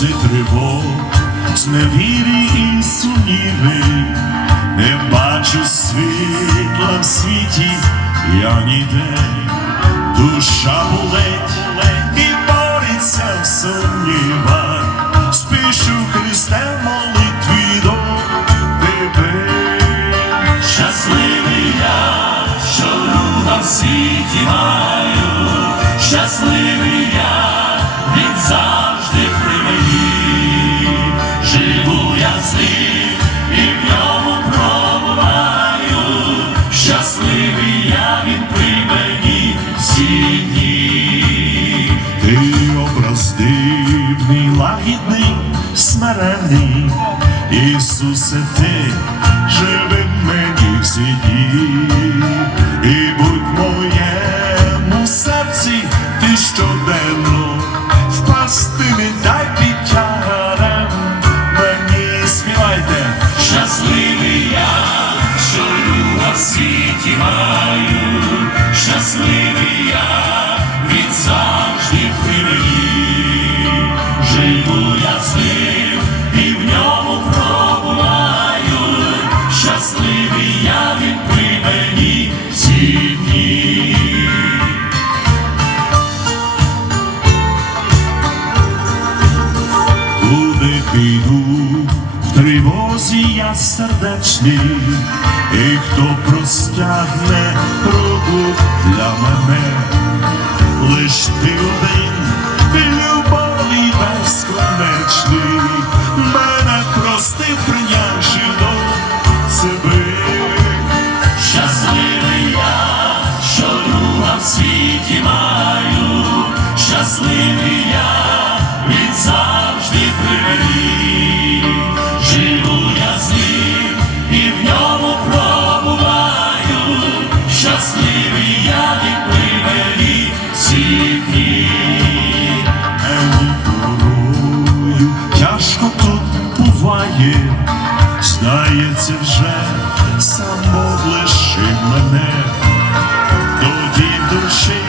сльози тривог, зневірі і сумніви, не бачу світла в світі, я ніде, душа болить і бореться в сумнівах, спішу Христе молитві до тебе. Щасливий я, що друга в світі маю, лагідний, смиренний, Ісусе, ти живи в мені в дні, Піду, в тривозі я сердечний, і хто простягне руку для мене, лиш ти один, любові безконечний, мене простив, прийнявши до себе. Щасливий я, що друга в світі маю, щасливий вже само лиши мене, тоді душі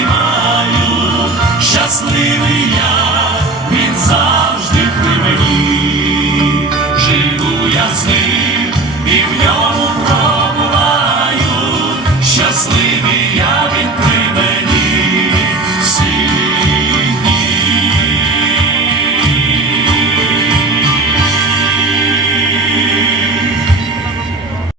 маю, щасливий я.